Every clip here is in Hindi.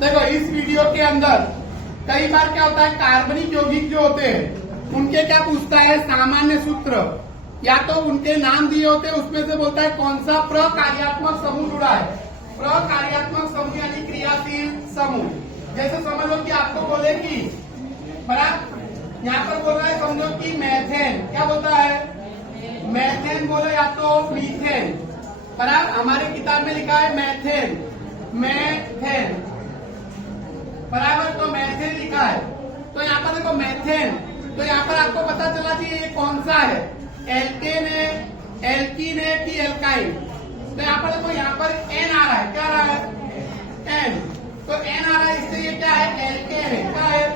देखो इस वीडियो के अंदर कई बार क्या होता है, कार्बनिक यौगिक जो होते हैं उनके क्या पूछता है, सामान्य सूत्र, या तो उनके नाम दिए होते हैं उसमें से बोलता है कौन सा प्रकार्यात्मक समूह जुड़ा है। प्रकार्यात्मक समूह यानी क्रियाशील समूह। जैसे समझ लो कि आपको बोले कि बराबर यहाँ पर बोल रहा है, समझो कि मैथेन, क्या बोलता है, मैथेन बोलो या तो मीथेन, बराबर हमारे किताब में लिखा है मैथेन, मैथेन बराबर, तो मैथेन लिखा है। तो यहाँ पर देखो मैथेन, तो यहाँ पर आपको पता चला चाहिए ये कौन सा है, एल्केन है, एल्कीन है कि एल्काइन। तो यहाँ पर देखो यहाँ पर एन आ रहा है, क्या आ रहा है, एन, तो एन आ रहा है, इससे ये क्या है, एल्केन है, क्या है।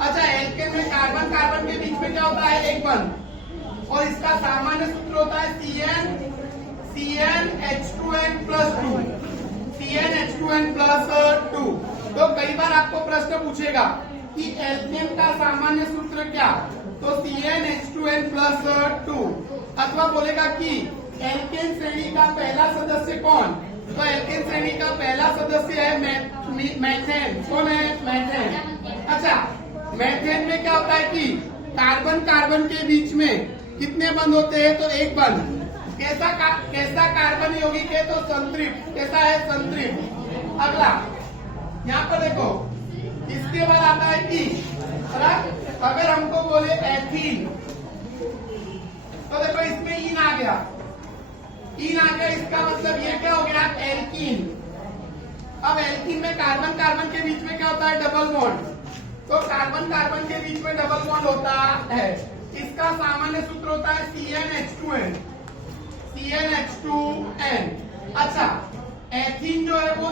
अच्छा, एल्केन में कार्बन कार्बन के बीच में क्या होता है, एक बंध, और इसका सामान्य सूत्र होता है CnH2n+2, CnH2n+2। तो कई बार आपको प्रश्न पूछेगा कि एल्केन का सामान्य सूत्र क्या, तो CnH2n+2, अथवा बोलेगा कि एल्केन श्रेणी का पहला सदस्य कौन, तो एल्केन श्रेणी का पहला सदस्य है मैथेन। कौन है, मैथेन। अच्छा, मैथेन में क्या होता है कि कार्बन कार्बन के बीच में कितने बंध होते हैं, तो एक बंध। कैसा कार्बन यौगिक है, तो संतृप्त, कैसा है, संतृप्त। अगला यहाँ पर देखो, इसके बाद आता है कि अगर हमको बोले एथीन, तो देखो इसमें इन आ गया, इन आ गया, इसका मतलब ये क्या हो गया, एल्कीन। अब एल्कीन में कार्बन कार्बन के बीच में क्या होता है, डबल बॉन्ड, तो कार्बन कार्बन के बीच में डबल बॉन्ड होता है, इसका सामान्य सूत्र होता है CnH2n, CnH2n। अच्छा, एथीन जो है वो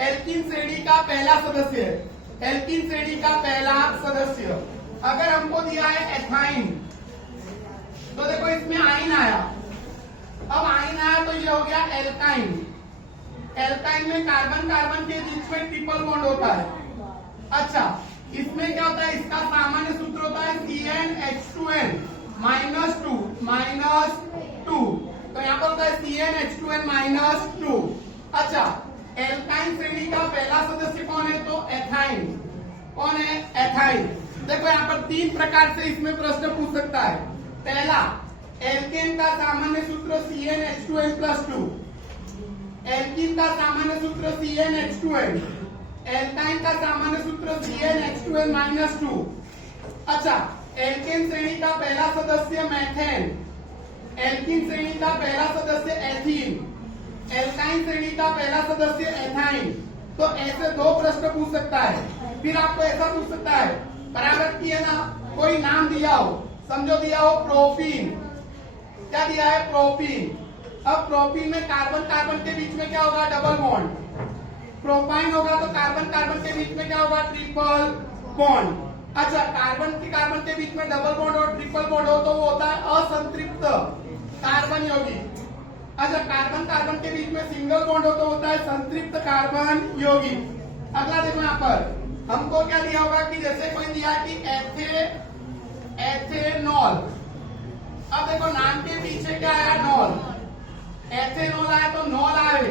एल्कीन श्रेणी का पहला सदस्य है, एल्कीन श्रेणी का पहला सदस्य। अगर हमको दिया है एथाइन, तो देखो इसमें आइन आया, अब आइन आया तो ये हो गया एल्काइन। एल्काइन में कार्बन कार्बन के बीच में ट्रिपल बॉन्ड होता है। अच्छा, इसमें क्या होता है, इसका सामान्य सूत्र होता है CnH2n-2, तो यहाँ पर होता है CnH2n-2। अच्छा, एल्काइन श्रेणी का पहला सदस्य कौन है, तो एथाइन। कौन है, एथाइन। देखो यहाँ पर तीन प्रकार से इसमें प्रश्न पूछ सकता है। पहला, एल्केन का सामान्य सूत्र CnH2n+2, एल्कीन का सामान्य सूत्र CnH2n, एल्काइन का सामान्य सूत्र CnH2n-2। अच्छा, एल्केन श्रेणी का पहला सदस्य मैथेन, एल्कीन श्रेणी का पहला सदस्य एथीन, एल्काइन श्रेणी का पहला सदस्य एथाइन। तो ऐसे दो प्रश्न पूछ सकता है। फिर आपको ऐसा पूछ सकता है, बराबर की है ना, कोई नाम दिया हो, समझो दिया हो प्रोपीन, क्या दिया है, प्रोपीन। अब प्रोपीन में कार्बन कार्बन के बीच में क्या होगा, डबल बॉन्ड। प्रोपाइन होगा तो कार्बन कार्बन के बीच में क्या होगा, ट्रिपल बॉन्ड। अच्छा, कार्बन के बीच में डबल बॉन्ड और ट्रिपल बॉन्ड हो तो वो होता है असंतृप्त कार्बन यौगिक। अच्छा, कार्बन कार्बन के बीच में सिंगल बॉन्ड हो तो होता है संतृप्त कार्बन यौगिक। अगला देखो यहाँ पर हमको क्या दिया होगा, कि जैसे कोई दिया कि एथेनॉल। अब देखो नाम के पीछे क्या आया, नॉल, एथेनॉल आया तो नॉल आए,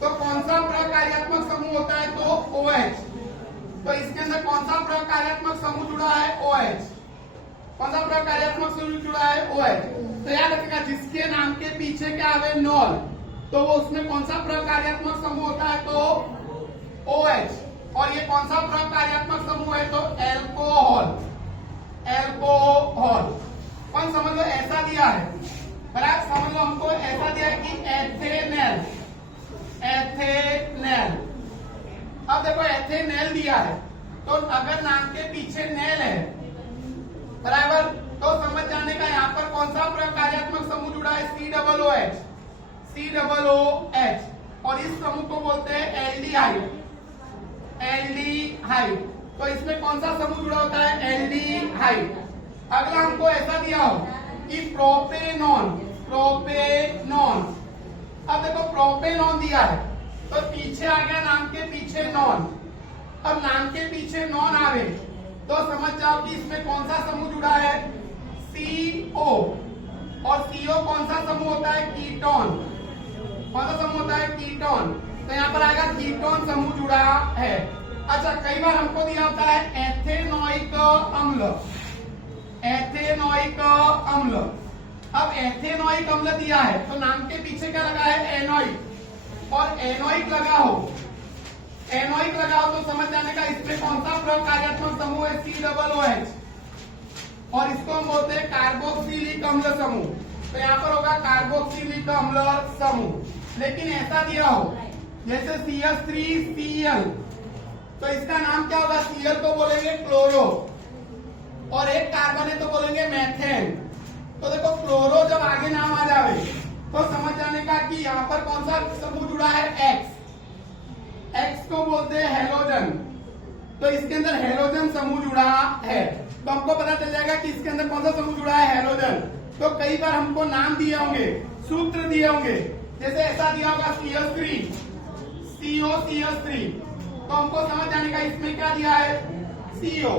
तो कौन सा प्रकार्यात्मक समूह होता है, तो OH। तो इसके अंदर कौन सा प्रकार्यात्मक समूह जुड़ा है, OH। कौन सा प्रकार्यात्मक समूह जुड़ा है, OH। तो याद रखिएगा, जिसके नाम के पीछे क्या आवे, नॉल, तो वो उसमें कौन सा प्रकार्यात्मक समूह होता है, तो OH। और ये कौन सा प्रकार्यात्मक समूह है, तो एल्कोहल, एल्कोहल। कौन समझ लो, ऐसा दिया है, बराबर समझ लो, हमको ऐसा दिया है कि एथेनेल, एथेनेल। अब देखो एथेनेल दिया है, तो अगर नाम के पीछे नेल है, बराबर, तो समझ जाने का यहाँ पर कौन सा प्रकार्यात्मक समूह जुड़ा है, COOH, COOH। और इस समूह को बोलते हैं एल्डिहाइड, एल्डिहाइड। तो इसमें कौन सा समूह जुड़ा होता है, एल्डिहाइड। अगला हमको ऐसा दिया हो कि प्रोपेनॉन, प्रोपेनॉन। अब देखो प्रोपेनॉन दिया है, तो पीछे आ गया नाम के पीछे नॉन। अब नाम के पीछे नॉन आवे तो समझ जाओ कि इसमें कौन सा समूह जुड़ा है, CO। और CO कौन सा समूह होता है, कीटोन। कौन सा समूह होता है, कीटोन। तो यहाँ पर आएगा कीटोन समूह जुड़ा है। अच्छा, कई बार हमको दिया होता है एथेनोइक अम्ल, एथेनोइक अम्ल। अब एथेनोइक अम्ल दिया है तो नाम के पीछे क्या लगा है, एनोइक, और एनोइक लगा हो, एनोइक लगा हो तो समझ जाने का इसमें कौन सा प्रकार्यात्मक समूह है, COOH, और इसको हम बोलते हैं कार्बोक्सिलिक अम्ल समूह। तो यहाँ पर होगा कार्बोक्सिलिक अम्ल समूह। लेकिन ऐसा दिया हो जैसे CH3Cl, तो इसका नाम क्या होगा, Cl को बोलेंगे क्लोरो, और एक कार्बन है तो बोलेंगे मेथेन। तो देखो क्लोरो जब आगे नाम आ जावे तो समझ जाने का कि यहाँ पर कौन सा समूह जुड़ा है, X, X को बोलते हैं हेलोजन। तो इसके अंदर हेलोजन समूह जुड़ा है, तो हमको पता चल जाएगा कि इसके अंदर कौन सा समूह जुड़ा है, हेलोजन। तो कई बार हमको नाम दिए होंगे, सूत्र दिए होंगे, जैसे ऐसा दिया होगा CH3, COCH3, तो हमको समझ जाने का इसमें क्या दिया है, CO,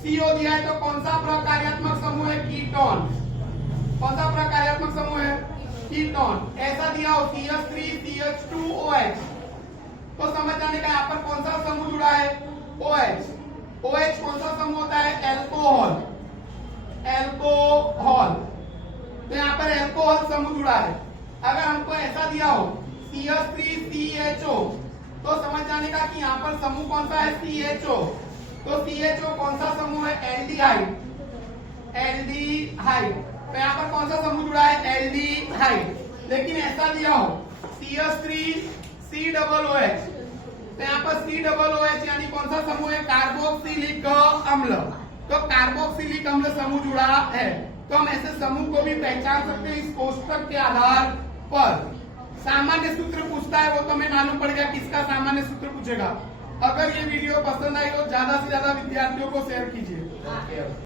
CO दिया है तो कौन सा प्रकार्यात्मक समूह है, कीटोन। कौन सा प्रकार्यात्मक समूह है, कीटोन। ऐसा दिया हो CH3CH2OH, तो समझ जाने का यहाँ पर कौन सा समूह जुड़ा है, OH। OH कौन सा समूह होता है, एल्कोहल, एल्कोहल। तो यहाँ पर एल्कोहल समूह जुड़ा है। अगर हमको ऐसा दिया हो CH3CHO, तो समझ जाने का कि यहाँ पर समूह कौन सा है, CHO। तो CHO कौन सा समूह है, एल्डिहाइड, एल्डिहाइड। तो यहाँ पर कौन सा समूह जुड़ा है, एल्डिहाइड। लेकिन ऐसा दिया हो CH3COOH, तो यहाँ पर COOH यानी कौन सा समूह है, कार्बोक्सिलिक अम्ल। तो कार्बोक्सिलिक अम्ल समूह जुड़ा है। तो हम ऐसे समूह को भी पहचान सकते हैं इस कोष्टक के आधार पर। सामान्य सूत्र पूछता है वो तो हमें मालूम पड़ गया किसका सामान्य सूत्र पूछेगा। अगर ये वीडियो पसंद आई तो ज्यादा से ज्यादा विद्यार्थियों को शेयर कीजिए।